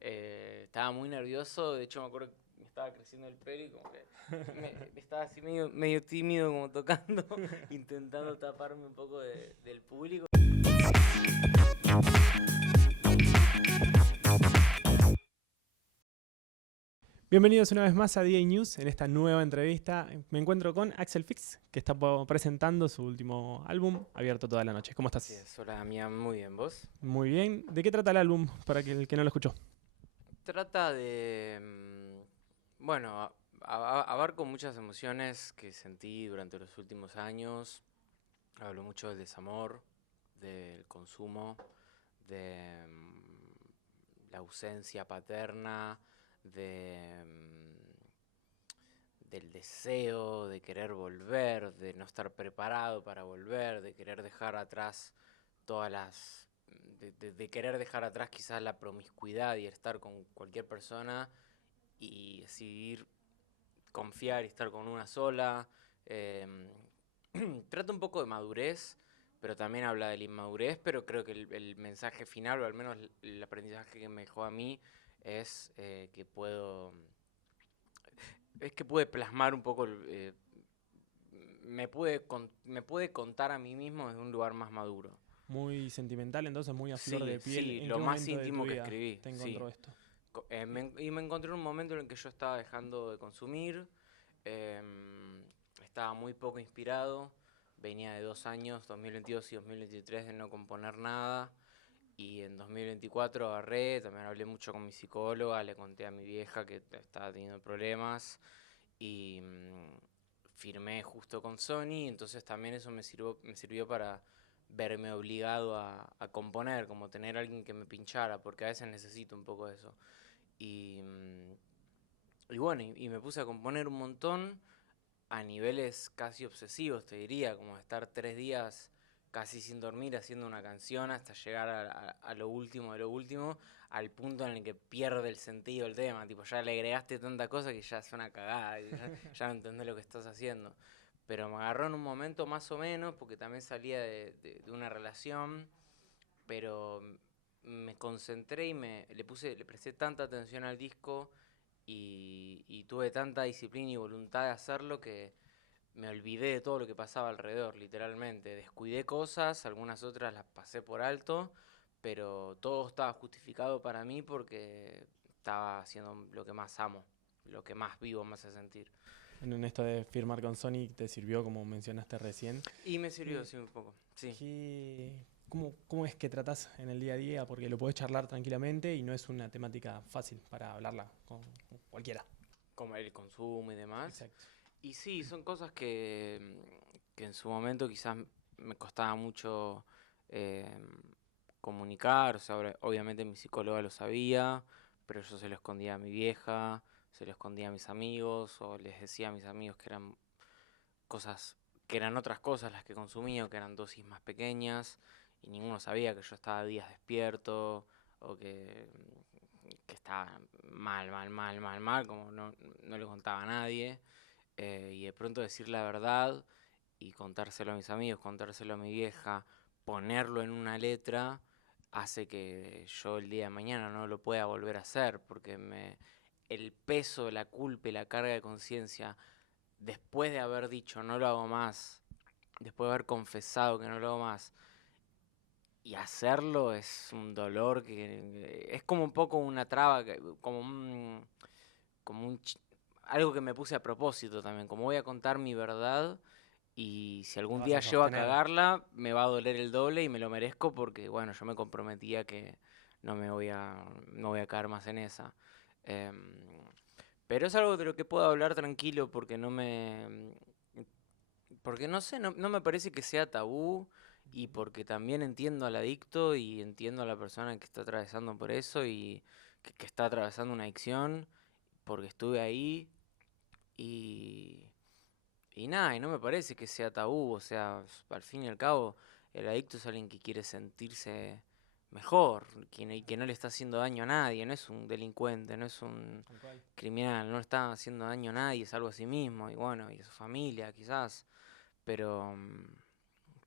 Estaba muy nervioso, de hecho me acuerdo que me estaba creciendo el pelo y como que estaba así medio tímido como tocando, intentando taparme un poco del público. Bienvenidos una vez más a DA News. En esta nueva entrevista me encuentro con Axel Fix, que está presentando su último álbum, Abierto toda la noche. ¿Cómo Así estás? es, hola mía, muy bien, ¿vos? Muy bien. ¿De qué trata el álbum para el que no lo escuchó? Trata de, bueno, abarco muchas emociones que sentí durante los últimos años. Hablo mucho del desamor, del consumo, de la ausencia paterna, de, del deseo de querer volver, de no estar preparado para volver, de querer dejar atrás todas las... de querer dejar atrás quizás la promiscuidad y estar con cualquier persona y decidir confiar y estar con una sola. Eh, Trata un poco de madurez, pero también habla de la inmadurez, pero creo que el mensaje final, o al menos el aprendizaje que me dejó a mí, es que pude plasmar un poco, me pude contar a mí mismo desde un lugar más maduro. Muy sentimental, entonces muy a flor Sí, de piel. sí, ¿En lo qué más momento de tu íntimo que vida escribí, te sí. encontró esto? Y me encontré en un momento en el que yo estaba dejando de consumir, estaba muy poco inspirado, venía de 2 años, 2022 y 2023, de no componer nada, y en 2024 agarré, también hablé mucho con mi psicóloga, le conté a mi vieja que estaba teniendo problemas, y firmé justo con Sony, entonces también eso me sirvió para verme obligado a componer, como tener alguien que me pinchara, porque a veces necesito un poco de eso. Y, y bueno, y me puse a componer un montón a niveles casi obsesivos, te diría, como estar 3 días casi sin dormir haciendo una canción hasta llegar a lo último de lo último, al punto en el que pierde el sentido el tema. Tipo, ya le agregaste tanta cosa que ya es una cagada, ya no entendés lo que estás haciendo. Pero me agarró en un momento más o menos, porque también salía de una relación, pero me concentré y le presté tanta atención al disco y tuve tanta disciplina y voluntad de hacerlo que me olvidé de todo lo que pasaba alrededor, literalmente. Descuidé cosas, algunas otras las pasé por alto, pero todo estaba justificado para mí porque estaba haciendo lo que más amo, lo que más vivo me hace sentir. En esto de firmar con Sony, ¿te sirvió como mencionaste recién? Y me sirvió, ¿Qué, sí, un poco, sí. qué- cómo es que tratás en el día a día? Porque lo podés charlar tranquilamente y no es una temática fácil para hablarla con cualquiera. Como el consumo y demás. Exacto. Y sí, son cosas que en su momento quizás me costaba mucho eh, comunicar. O sea, obviamente mi psicóloga lo sabía, pero yo se lo escondía a mi vieja, se lo escondía a mis amigos, o les decía a mis amigos que eran cosas, que eran otras cosas las que consumía, o que eran dosis más pequeñas, y ninguno sabía que yo estaba días despierto, o que estaba mal, como no le contaba a nadie. Y de pronto decir la verdad y contárselo a mis amigos, contárselo a mi vieja, ponerlo en una letra, hace que yo el día de mañana no lo pueda volver a hacer, porque el peso, la culpa y la carga de conciencia, después de haber dicho no lo hago más, después de haber confesado que no lo hago más, y hacerlo es un dolor que es como un poco una traba, como un algo que me puse a propósito también, como voy a contar mi verdad y si La algún vas día a llego a sostener. cagarla, me va a doler el doble y me lo merezco porque, bueno, yo me comprometía que no voy a caer más en esa. Em, pero es algo de lo que puedo hablar tranquilo porque porque no sé, no me parece que sea tabú y porque también entiendo al adicto y entiendo a la persona que está atravesando por eso y que está atravesando una adicción porque estuve ahí y, y nada, y no me parece que sea tabú, o sea, al fin y al cabo, el adicto es alguien que quiere sentirse mejor, y que no le está haciendo daño a nadie, no es un delincuente, no es un Tal cual. criminal, no le está haciendo daño a nadie, es algo a sí mismo, y bueno, y a su familia quizás, pero,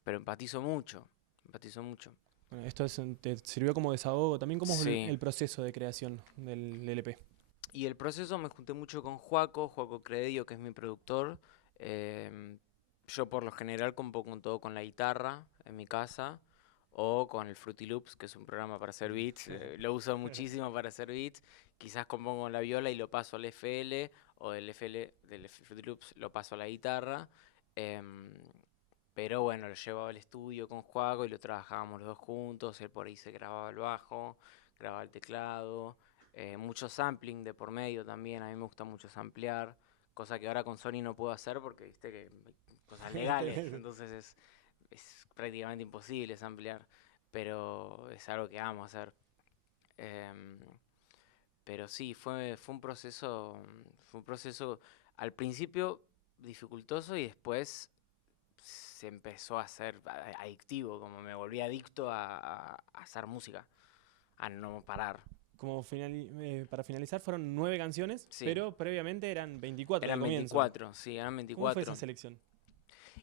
pero empatizo mucho, empatizo mucho. Bueno, esto te sirvió como desahogo. También, ¿cómo es Sí. el proceso de creación del LP? Y el proceso me junté mucho con Joaco Credio, que es mi productor. Em, yo por lo general compongo todo con la guitarra en mi casa o con el Fruity Loops, que es un programa para hacer beats. Lo uso muchísimo para hacer beats. Quizás compongo la viola y lo paso al FL, o del FL, del Fruity Loops, lo paso a la guitarra. Em, pero bueno, lo llevaba al estudio con Joaco y lo trabajábamos los dos juntos. Él por ahí se grababa el bajo, grababa el teclado. Mucho sampling de por medio también, a mí me gusta mucho samplear, cosa que ahora con Sony no puedo hacer porque viste que hay cosas legales, entonces es prácticamente imposible samplear, pero es algo que amo hacer. Em, pero sí, fue un proceso al principio dificultoso y después se empezó a hacer adictivo, como me volví adicto a hacer música, a no parar. Como para finalizar, fueron 9 canciones, Sí. pero previamente eran 24 de Eran comienzo. 24, sí, eran ¿Cómo fue esa 24. selección?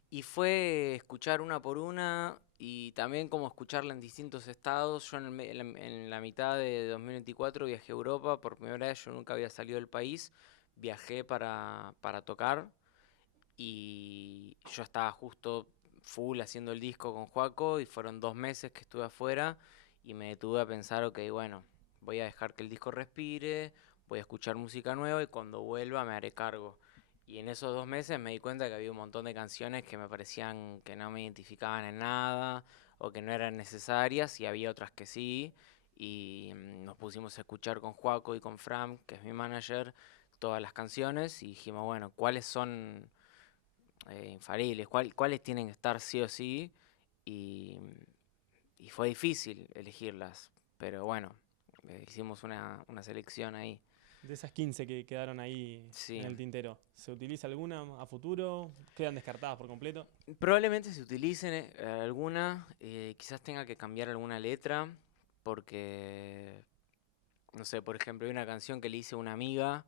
Y fue escuchar una por una y también como escucharla en distintos estados. Yo en la mitad de 2024 viajé a Europa por primera vez, yo nunca había salido del país. Viajé para tocar y yo estaba justo full haciendo el disco con Joaco y fueron 2 meses que estuve afuera y me detuve a pensar, ok, bueno, voy a dejar que el disco respire, voy a escuchar música nueva y cuando vuelva me haré cargo. Y en esos 2 meses me di cuenta que había un montón de canciones que me parecían que no me identificaban en nada o que no eran necesarias y había otras que sí. Y nos pusimos a escuchar con Joaco y con Fram, que es mi manager, todas las canciones y dijimos, bueno, ¿cuáles son infalibles? ¿Cuáles tienen que estar sí o sí? Y, y fue difícil elegirlas, pero bueno, hicimos una selección ahí. De esas 15 que quedaron ahí en Sí. el tintero, ¿se utiliza alguna a futuro? ¿Quedan descartadas por completo? Probablemente se utilicen alguna, quizás tenga que cambiar alguna letra, porque, no sé, por ejemplo, hay una canción que le hice a una amiga,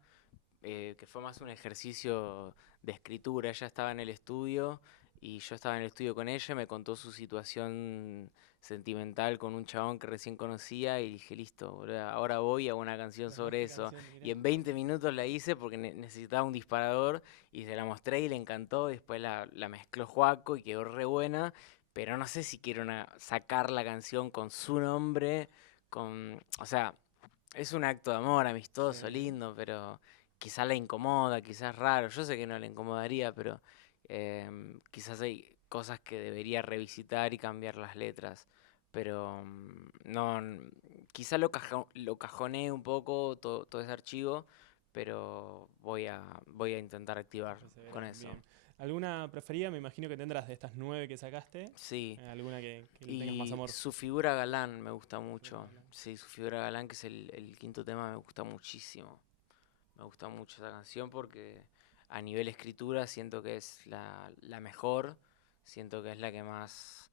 que fue más un ejercicio de escritura. Ella estaba en el estudio y yo estaba en el estudio con ella, me contó su situación sentimental con un chabón que recién conocía y dije, listo, boludo, ahora voy y hago una canción Armé sobre esta eso. canción, mirá. Y en 20 minutos la hice porque necesitaba un disparador y se la mostré y le encantó. Después la mezcló Joaco y quedó re buena, pero no sé si quiero sacar la canción con su nombre, o sea, es un acto de amor amistoso, lindo, pero quizás la incomoda, quizás raro. Yo sé que no le incomodaría, pero quizás hay cosas que debería revisitar y cambiar las letras. Pero no, quizás lo cajoneé un poco todo ese archivo, pero voy a intentar activar con eso. Bien. ¿Alguna preferida? Me imagino que tendrás de estas 9 que sacaste. Sí. ¿Alguna que le tengas más Y amor? su figura galán me gusta mucho. Sí, su figura galán, que es el quinto tema, me gusta muchísimo. Me gusta mucho esa canción porque a nivel escritura siento que es la mejor, siento que es la que más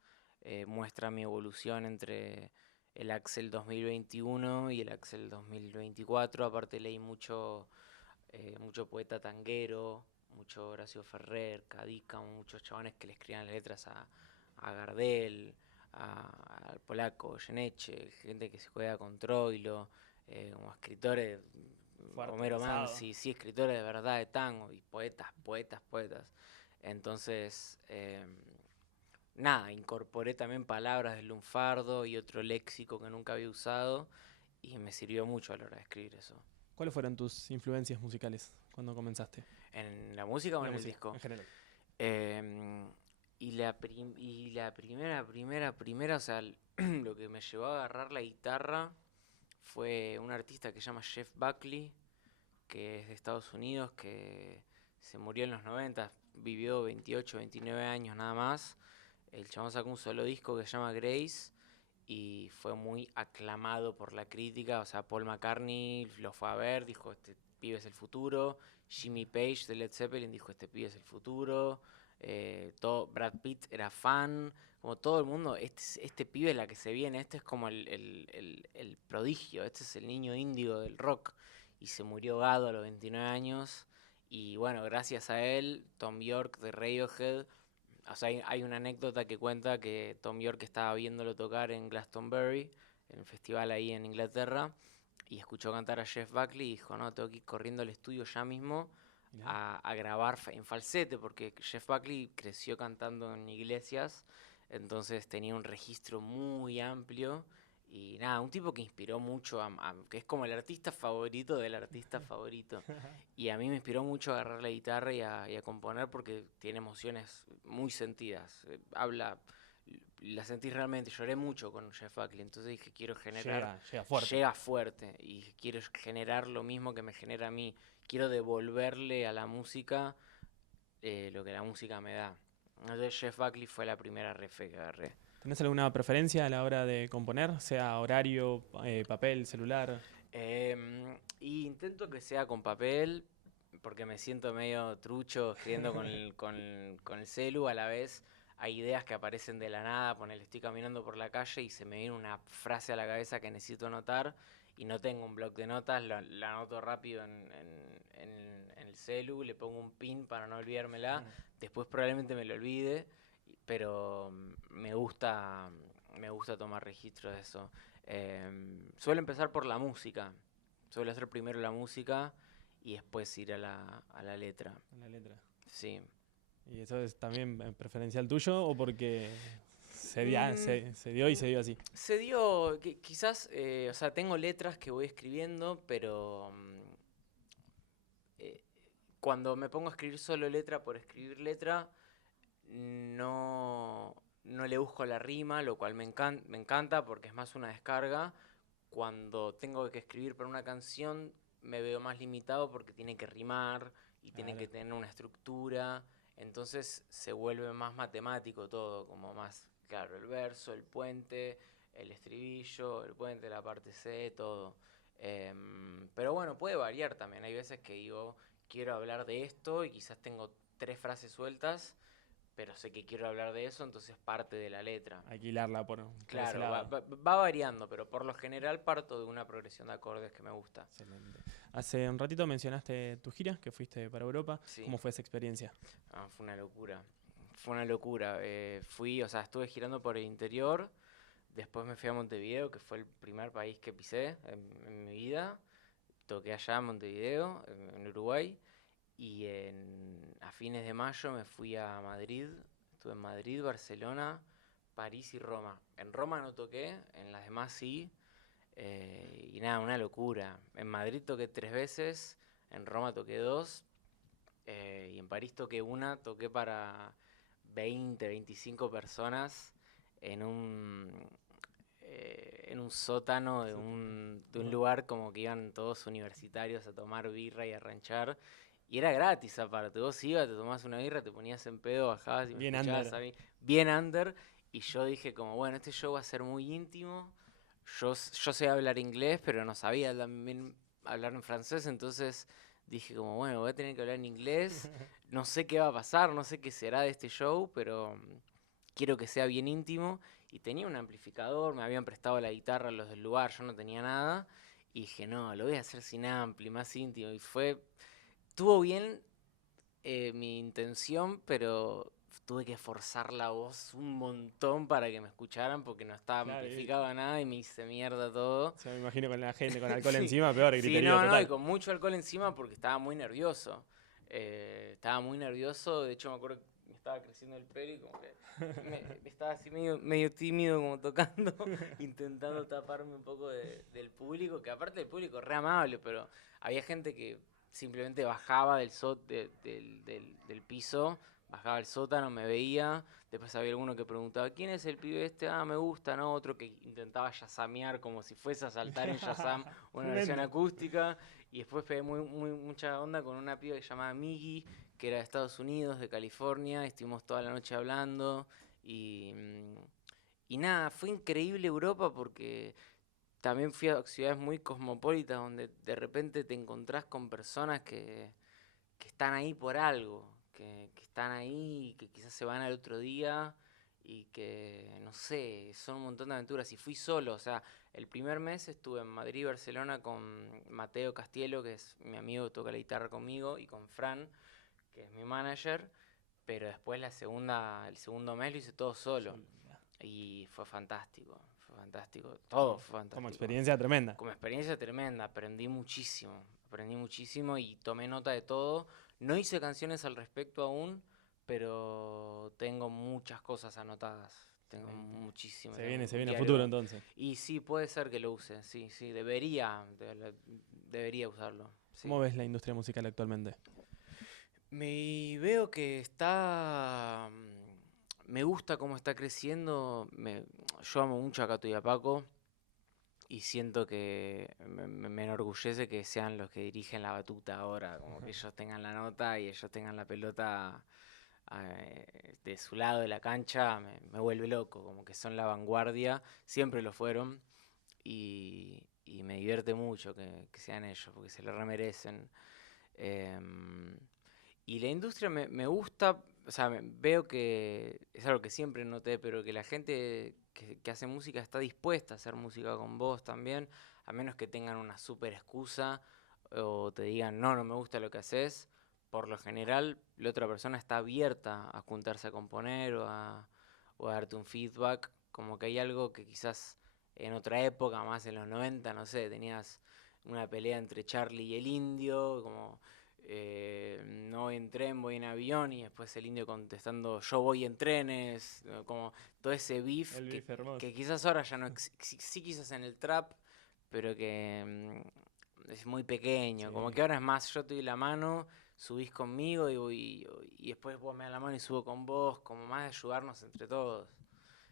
muestra mi evolución entre el Axel 2021 y el Axel 2024. Aparte leí mucho poeta tanguero, mucho Horacio Ferrer, Cadica, muchos chavales que le escribían letras a Gardel, al polaco Geneche, gente que se juega con Troilo, como escritores, Fuerte, Homero pesado. Mansi, sí, escritores de verdad de tango, y poetas. Entonces, nada, incorporé también palabras del lunfardo y otro léxico que nunca había usado, y me sirvió mucho a la hora de escribir eso. ¿Cuáles fueron tus influencias musicales cuando comenzaste? ¿En la música o En la en el música, disco? en general. Em, y la primera, o sea, lo que me llevó a agarrar la guitarra fue un artista que se llama Jeff Buckley, que es de Estados Unidos, que se murió en los 90, vivió 28, 29 años nada más. El chabón sacó un solo disco que se llama Grace y fue muy aclamado por la crítica. O sea, Paul McCartney lo fue a ver, dijo, este pibe es el futuro. Jimmy Page de Led Zeppelin dijo, este pibe es el futuro. Brad Pitt era fan. Como todo el mundo, este pibe es la que se viene, este es como el prodigio, este es el niño índigo del rock. Y se murió Gado a los 29 años. Y bueno, gracias a él, Tom York de Radiohead o sea, hay una anécdota que cuenta que Tom York estaba viéndolo tocar en Glastonbury, en el festival ahí en Inglaterra, y escuchó cantar a Jeff Buckley y dijo, no, tengo que ir corriendo al estudio ya mismo Mirá. a grabar en falsete, porque Jeff Buckley creció cantando en iglesias, entonces tenía un registro muy amplio. Y nada, un tipo que inspiró mucho, que es como el artista favorito del artista favorito. Y a mí me inspiró mucho a agarrar la guitarra y a componer porque tiene emociones muy sentidas. La sentí realmente, lloré mucho con Jeff Buckley, entonces dije, quiero generar, Llega fuerte. llega fuerte, y quiero generar lo mismo que me genera a mí. Quiero devolverle a la música lo que la música me da. Entonces Jeff Buckley fue la primera refe que agarré. ¿Tenés alguna preferencia a la hora de componer? Sea horario, papel, celular. Y intento que sea con papel, porque me siento medio trucho escribiendo con el celu. A la vez hay ideas que aparecen de la nada. Ponele, estoy caminando por la calle y se me viene una frase a la cabeza que necesito anotar y no tengo un bloc de notas, la anoto rápido en el celu, le pongo un pin para no olvidármela. Después probablemente me lo olvide, pero me gusta tomar registro de eso. Suelo empezar por la música. Suelo hacer primero la música y después ir a la letra. La letra. Sí. ¿Y eso es también preferencial tuyo o porque se dio y se dio así? Se dio, quizás, o sea, tengo letras que voy escribiendo, pero cuando me pongo a escribir solo letra por escribir letra, no le busco la rima, lo cual me encanta porque es más una descarga. Cuando tengo que escribir para una canción, me veo más limitado porque tiene que rimar y tiene que tener una estructura. Entonces se vuelve más matemático todo, como más, claro, el verso, el puente, el estribillo, el puente, la parte C, todo. Pero bueno, puede variar también. Hay veces que digo, quiero hablar de esto y quizás tengo 3 frases sueltas, pero sé que quiero hablar de eso, entonces parte de la letra. Alquilarla por ese Claro, lado. va variando, pero por lo general parto de una progresión de acordes que me gusta. Excelente. Hace un ratito mencionaste tu gira, que fuiste para Europa. Sí. ¿Cómo fue esa experiencia? Fue una locura. Fue una locura. Estuve girando por el interior. Después me fui a Montevideo, que fue el primer país que pisé en mi vida. Toqué allá en Montevideo, en Uruguay. Y a fines de mayo me fui a Madrid. Estuve en Madrid, Barcelona, París y Roma. En Roma no toqué, en las demás sí. Y nada, una locura. En Madrid toqué 3 veces, en Roma toqué 2. Y en París toqué una, toqué para 20, 25 personas en un sótano de un lugar como que iban todos universitarios a tomar birra y a ranchar. Y era gratis aparte, vos ibas, te tomabas una birra, te ponías en pedo, bajabas y me Bien escuchabas under. a mí. Bien under. Y yo dije como, bueno, este show va a ser muy íntimo. Yo sé hablar inglés, pero no sabía también hablar en francés, entonces dije como, bueno, voy a tener que hablar en inglés. No sé qué va a pasar, no sé qué será de este show, pero quiero que sea bien íntimo. Y tenía un amplificador, me habían prestado la guitarra los del lugar, yo no tenía nada. Y dije, no, lo voy a hacer sin ampli, más íntimo. Y estuvo bien mi intención, pero tuve que forzar la voz un montón para que me escucharan porque no estaba Claro, amplificado nada y me hice mierda todo. me imagino con la gente con alcohol Sí, encima, peor, sí, griterío no, y total. con mucho alcohol encima porque estaba muy nervioso. Estaba muy nervioso, de hecho me acuerdo que me estaba creciendo el pelo y como que estaba así medio tímido como tocando, intentando taparme un poco del público, que aparte del público re amable, pero había gente que simplemente bajaba del piso, bajaba al sótano, me veía. Después había alguno que preguntaba, ¿quién es el pibe este? Me gusta, ¿no? Otro que intentaba yazamear como si fuese a saltar en Yazam una versión acústica. Y después pegué mucha onda con una piba que se llamaba Miggy, que era de Estados Unidos, de California. Estuvimos toda la noche hablando. Y nada, fue increíble Europa porque también fui a ciudades muy cosmopolitas donde de repente te encontrás con personas que están ahí por algo, que están ahí y que quizás se van al otro día y que, no sé, son un montón de aventuras. Y fui solo, o sea, el primer mes estuve en Madrid y Barcelona con Mateo Castielo, que es mi amigo que toca la guitarra conmigo, y con Fran, que es mi manager. pero después el segundo mes lo hice todo solo. Y fue fantástico, todo fue fantástico. Como experiencia tremenda. Como experiencia tremenda, aprendí muchísimo y tomé nota de todo. No hice canciones al respecto aún, pero tengo muchas cosas anotadas. Tengo muchísimas. Se viene a futuro entonces. Y sí, puede ser que lo use, sí, debería usarlo. Sí. ¿Cómo ves la industria musical actualmente? Veo que me gusta cómo está creciendo. Yo amo mucho a Cato y a Paco y siento que me enorgullece que sean los que dirigen la batuta ahora, como que ellos tengan la nota y ellos tengan la pelota de su lado de la cancha. Me vuelve loco, como que son la vanguardia, siempre lo fueron y me divierte mucho que sean ellos, porque se lo remerecen. Y la industria me gusta, o sea, veo que es algo que siempre noté, pero que la gente que hace música está dispuesta a hacer música con vos también, a menos que tengan una súper excusa o te digan, no me gusta lo que haces. Por lo general, la otra persona está abierta a juntarse a componer o a darte un feedback, como que hay algo que quizás en otra época, más en los 90, no sé, tenías una pelea entre Charlie y el Indio, como no voy en tren, voy en avión, y después el Indio contestando yo voy en trenes, como todo ese beef que quizás ahora ya no sí quizás en el trap, pero que es muy pequeño, como que ahora es más yo te doy la mano, subís conmigo y después vos me das la mano y subo con vos, como más de ayudarnos entre todos.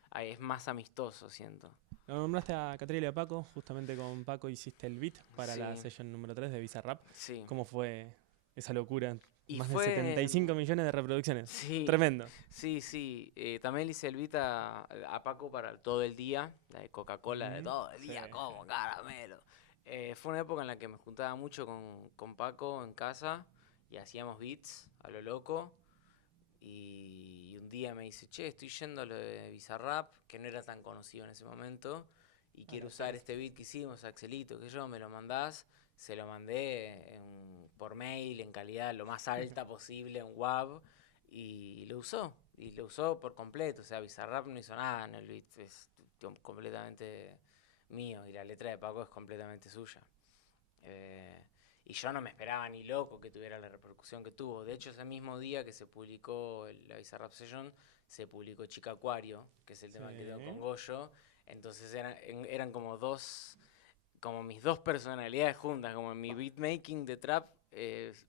Ahí es más amistoso, siento. Lo nombraste a Catriel y a Paco, justamente con Paco hiciste el beat para la session número 3 de Bizarrap. Sí. ¿Cómo fue esa locura? Y más de 75 millones de reproducciones. Sí. Tremendo. Sí. También le hice el beat a Paco para todo el día, la de Coca-Cola de todo el día, como caramelo. Fue una época en la que me juntaba mucho con Paco en casa y hacíamos beats a lo loco. Y un día me dice, che, estoy yendo a lo de Bizarrap, que no era tan conocido en ese momento, y quiero usar este beat que hicimos, Axelito, que me lo mandás. Se lo mandé por mail, en calidad lo más alta posible, en WAV, y lo usó por completo. O sea, Bizarrap no hizo nada en el beat, es completamente mío, y la letra de Paco es completamente suya. Y yo no me esperaba ni loco que tuviera la repercusión que tuvo. De hecho, ese mismo día que se publicó la Bizarrap Session, se publicó Chica Acuario, que es el tema que tengo con Goyo. Entonces eran como mis dos personalidades juntas, como mi beatmaking de trap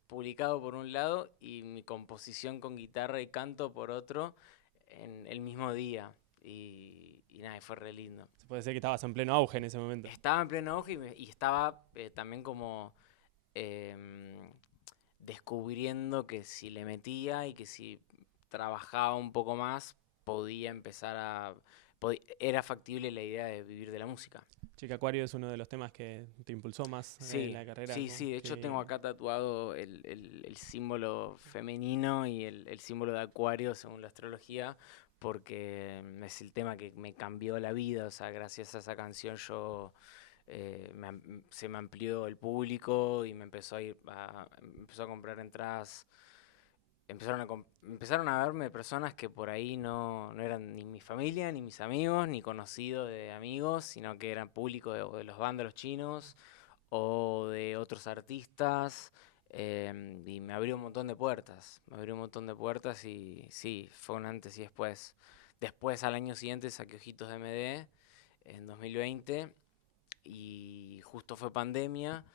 publicado por un lado y mi composición con guitarra y canto por otro en el mismo día. Y nada, fue re lindo. Se puede decir que estabas en pleno auge en ese momento. Estaba en pleno auge y estaba también como descubriendo que si le metía y que si trabajaba un poco más podía empezar era factible la idea de vivir de la música. Chica Acuario es uno de los temas que te impulsó más en la carrera. Sí, de hecho tengo acá tatuado el símbolo femenino y el símbolo de Acuario según la astrología, porque es el tema que me cambió la vida. O sea, gracias a esa canción se me amplió el público y me empezó a comprar entradas. Empezaron a verme personas que por ahí no eran ni mi familia, ni mis amigos, ni conocidos de amigos, sino que eran público de los vándalos chinos o de otros artistas. Y me abrió un montón de puertas. Y sí, fue un antes y después. Después, al año siguiente, saqué Ojitos de MD en 2020 y justo fue pandemia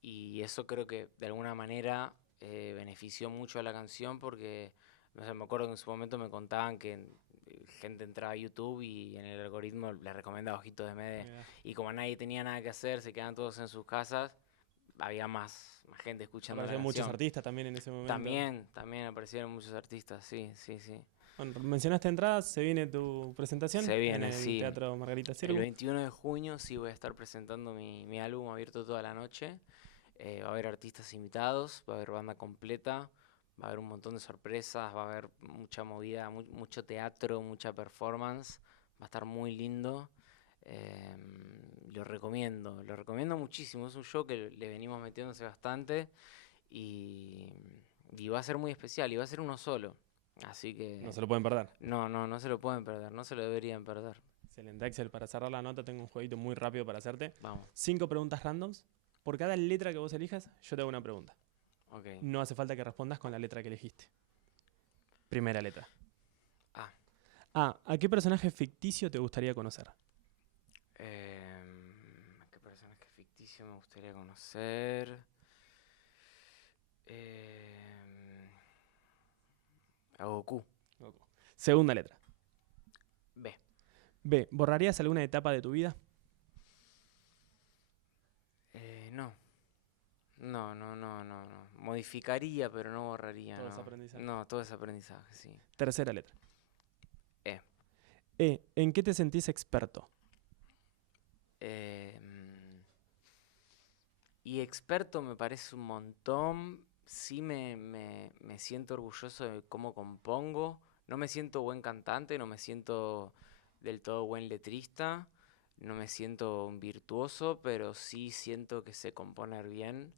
y eso creo que de alguna manera benefició mucho a la canción porque, no sé, me acuerdo que en su momento me contaban que gente entraba a YouTube y en el algoritmo les recomendaba Ojitos de MD. Y como nadie tenía nada que hacer, se quedaban todos en sus casas, había más gente escuchando la canción. Muchos artistas también en ese momento. También aparecieron muchos artistas, sí. Bueno, mencionaste entradas, se viene tu presentación en el Teatro Margarita Sirgu. El 21 de junio sí voy a estar presentando mi álbum abierto toda la noche. Va a haber artistas invitados, va a haber banda completa, va a haber un montón de sorpresas, va a haber mucha movida, mucho teatro, mucha performance. Va a estar muy lindo. Lo recomiendo muchísimo. Es un show que le venimos metiéndose bastante y va a ser muy especial y va a ser uno solo. Así que No se lo pueden perder. no se lo pueden perder, no se lo deberían perder. Excelente, Axel. Para cerrar la nota tengo un jueguito muy rápido para hacerte. Vamos, 5 preguntas randoms. Por cada letra que vos elijas, yo te hago una pregunta. ok. No hace falta que respondas con la letra que elegiste. Primera letra. A. A. ¿A qué personaje ficticio te gustaría conocer? ¿Qué personaje ficticio me gustaría conocer? A Goku. Segunda letra. B. B. ¿Borrarías alguna etapa de tu vida? No. No. Modificaría, pero no borraría, Todo es no. aprendizaje. No, todo es aprendizaje, sí. Tercera letra. E. E. ¿En qué te sentís experto? Y experto me parece un montón. Sí me siento orgulloso de cómo compongo. No me siento buen cantante, no me siento del todo buen letrista, no me siento un virtuoso, pero sí siento que sé componer bien.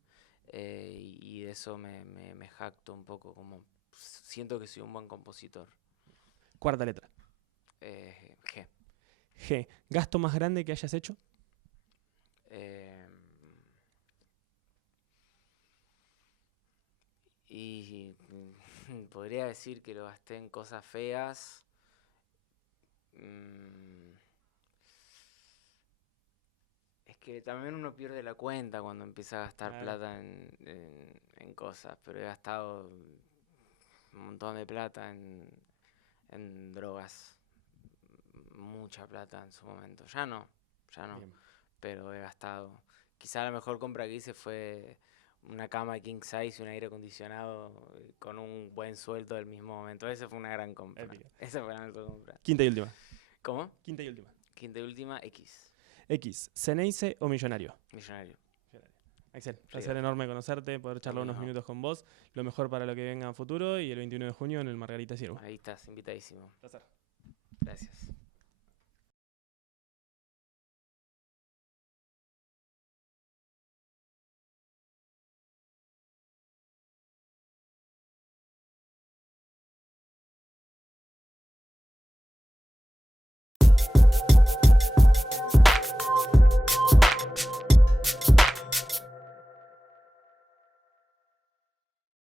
Y de eso me jacto un poco, como siento que soy un buen compositor. Cuarta letra. G. G. ¿Gasto más grande que hayas hecho? Eh, y podría decir que lo gasté en cosas feas. Es que también uno pierde la cuenta cuando empieza a gastar Claro. plata en cosas, pero he gastado un montón de plata en drogas, mucha plata en su momento. Ya no, Bien. pero he gastado. Quizá la mejor compra que hice fue una cama king size y un aire acondicionado con un buen sueldo del mismo momento. Esa fue una gran compra. Épica. Esa fue la mejor compra. Quinta y última. ¿Cómo? Quinta y última. Quinta y última, X. X. ¿Ceneice o millonario? Millonario. Axel, River. placer enorme conocerte, poder charlar Lo unos mismo. minutos con vos. Lo mejor para lo que venga a futuro y el 21 de junio en el Margarita Siervo. Ahí estás, invitadísimo. Placer.